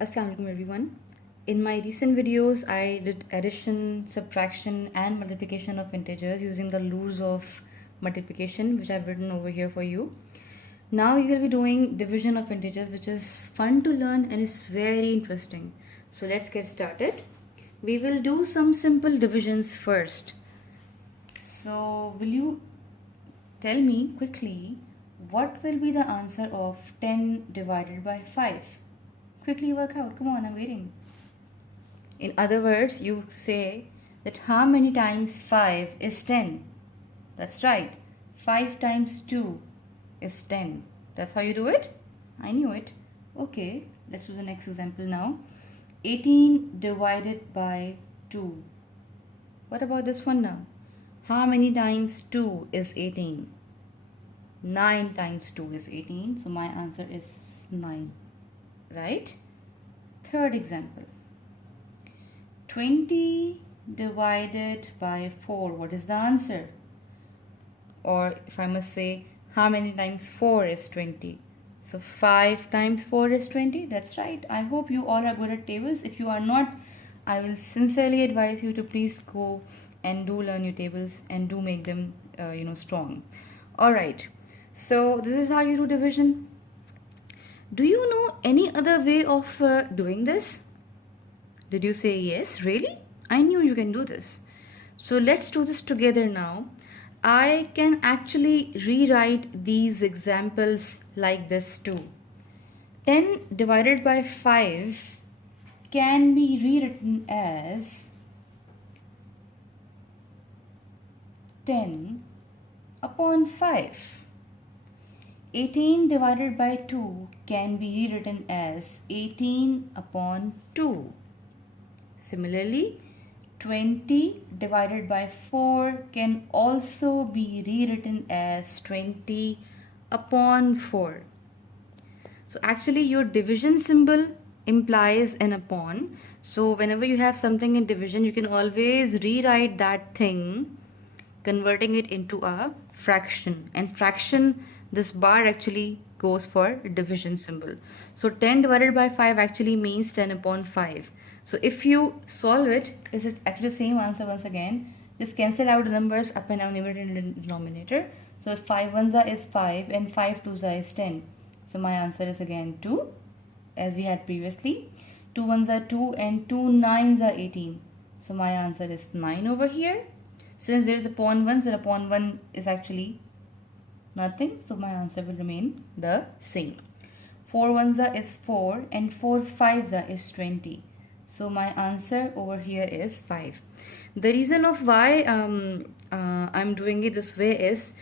Assalamu alaikum everyone. In my recent videos, I did addition, subtraction and multiplication of integers using the rules of multiplication which I've written over here for you. Now you will be doing division of integers, which is fun to learn and is very interesting. So let's get started. We will do some simple divisions first. So will you tell me quickly what will be the answer of 10 divided by 5? Quickly work out. Come on, I'm waiting. In other words, you say that how many times 5 is 10? That's right. 5 times 2 is 10. That's how you do it? I knew it. Okay, let's do the next example now. 18 divided by 2. What about this one now? How many times 2 is 18? 9 times 2 is 18. So my answer is 9. Right? Third example. 20 divided by 4. What is the answer? Or if I must say, how many times 4 is 20? So 5 times 4 is 20. That's right. I hope you all are good at tables. If you are not, I will sincerely advise you to please go and do learn your tables and do make them strong. Alright. So this is how you do division. Do you know any other way of doing this? Did you say yes? Really? I knew you can do this. So let's do this together now. I can actually rewrite these examples like this too. 10 divided by 5 can be rewritten as 10 upon 5. 18 divided by 2 can be rewritten as 18 upon 2. Similarly, 20 divided by 4 can also be rewritten as 20 upon 4. So actually your division symbol implies an upon. So whenever you have something in division, you can always rewrite that thing, converting it into a fraction. And fraction, this bar actually goes for division symbol. So 10 divided by 5 actually means 10 upon 5. So if you solve it, is it actually the same answer once again? Just cancel out the numbers up and down, numerator and denominator. So 5 ones is 5 and 5 twos is 10. So my answer is again 2 as we had previously. 2 ones are 2 and 2 nines are 18. So my answer is 9 over here. Since there is a upon 1, so the upon 1 is actually nothing. So my answer will remain the same. 4 ones are is 4 and 4 fives are is 20. So my answer over here is 5. The reason of why I'm doing it this way is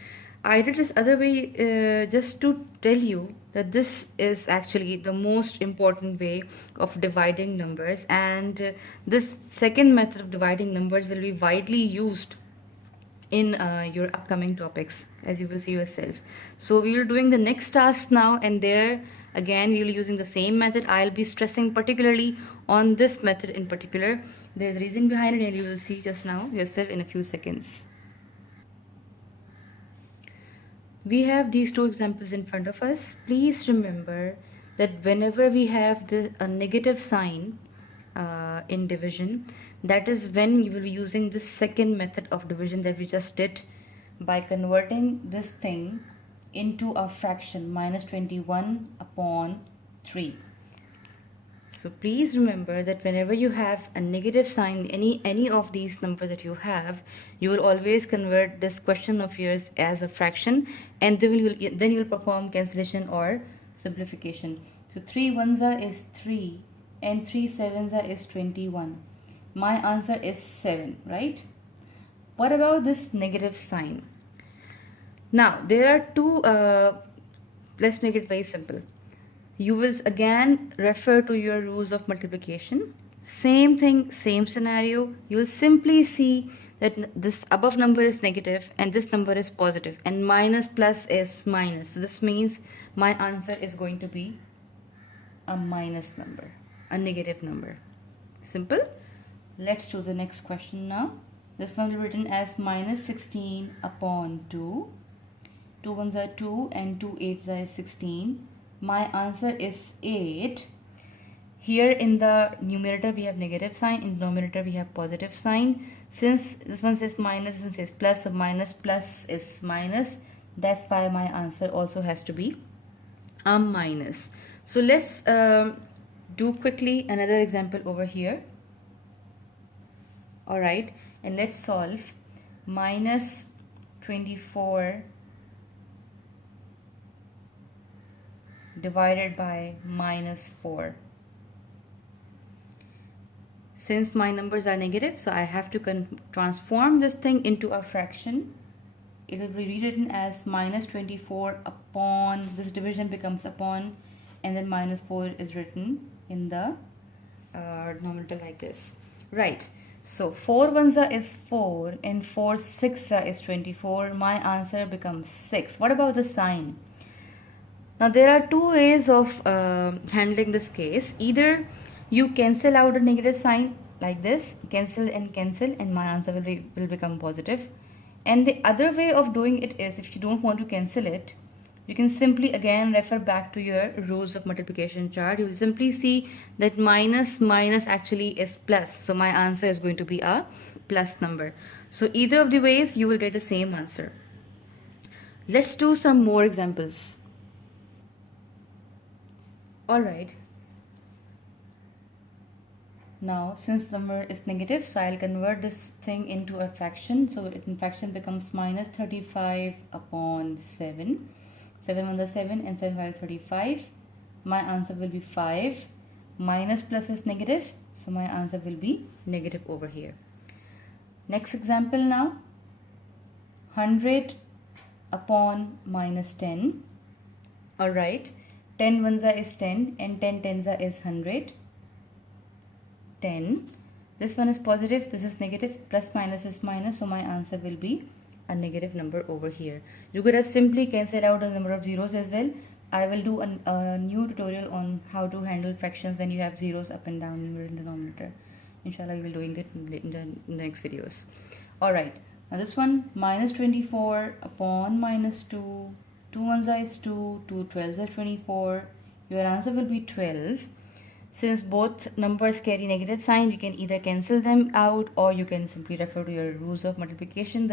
I did this other way just to tell you that this is actually the most important way of dividing numbers, and this second method of dividing numbers will be widely used in your upcoming topics, as you will see yourself. So we will doing the next task now, and there again we will be using the same method. I'll be stressing particularly on this method in particular. There's a reason behind it and you will see just now yourself in a few seconds. We have these two examples in front of us. Please remember that whenever we have a negative sign in division, that is when you will be using this second method of division that we just did by converting this thing into a fraction, minus 21 upon 3. So please remember that whenever you have a negative sign, any of these numbers that you have, you will always convert this question of yours as a fraction, and then you will perform cancellation or simplification. So 3 ones is 3 and 3 sevens is 21. My answer is 7, right? What about this negative sign? Now there are two, let's make it very simple. You will again refer to your rules of multiplication. Same thing, same scenario. You will simply see that this above number is negative and this number is positive, and minus plus is minus. So this means my answer is going to be a minus number, a negative number. Simple. Let's do the next question now. This one will be written as minus 16 upon 2. 2 ones are 2 and 2 eights are 16. My answer is 8. Here in the numerator we have negative sign, in denominator we have positive sign. Since this one says minus, this one says plus, so minus plus is minus. That's why my answer also has to be a minus. So let's do quickly another example over here. Alright, and let's solve minus 24 divided by minus 4. Since my numbers are negative, so I have to transform this thing into a fraction. It will be rewritten as minus 24 upon, this division becomes upon, and then minus 4 is written in the denominator like this. Right, so 4 1s is 4 and 4 6s is 24. My answer becomes 6. What about the sign? Now there are two ways of handling this case. Either you cancel out a negative sign like this, cancel, and my answer will become positive. And the other way of doing it is, if you don't want to cancel it, you can simply again refer back to your rules of multiplication chart. You will simply see that minus minus actually is plus. So my answer is going to be a plus number. So either of the ways you will get the same answer. Let's do some more examples. Alright. Now, since number is negative, so I'll convert this thing into a fraction. So in fraction becomes minus 35 upon 7. 7 on the 7 and 7 by 35. My answer will be 5. Minus plus is negative, so my answer will be negative over here. Next example now. 100 upon minus 10. Alright. 10 1s is 10 and 10 10s is 100. 10. This one is positive, this is negative, plus minus is minus, so my answer will be a negative number over here. You could have simply cancelled out a number of zeros as well. I will do a new tutorial on how to handle fractions when you have zeros up and down, numerator and denominator. Inshallah, we will doing it in the next videos. Alright, now this one, minus 24 upon minus 2. 2 1s is 2, 2 12s are 24. Your answer will be 12. Since both numbers carry negative sign, you can either cancel them out or you can simply refer to your rules of multiplication.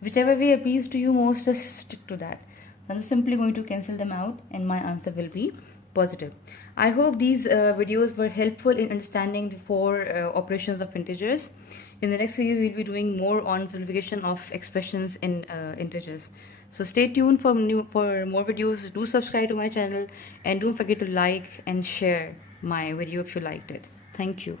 Whichever way appeals to you most, just stick to that. I'm simply going to cancel them out and my answer will be positive. I hope these videos were helpful in understanding the four operations of integers. In the next video, we'll be doing more on simplification of expressions in integers. So stay tuned for more videos. Do subscribe to my channel and don't forget to like and share my video if you liked it. Thank you.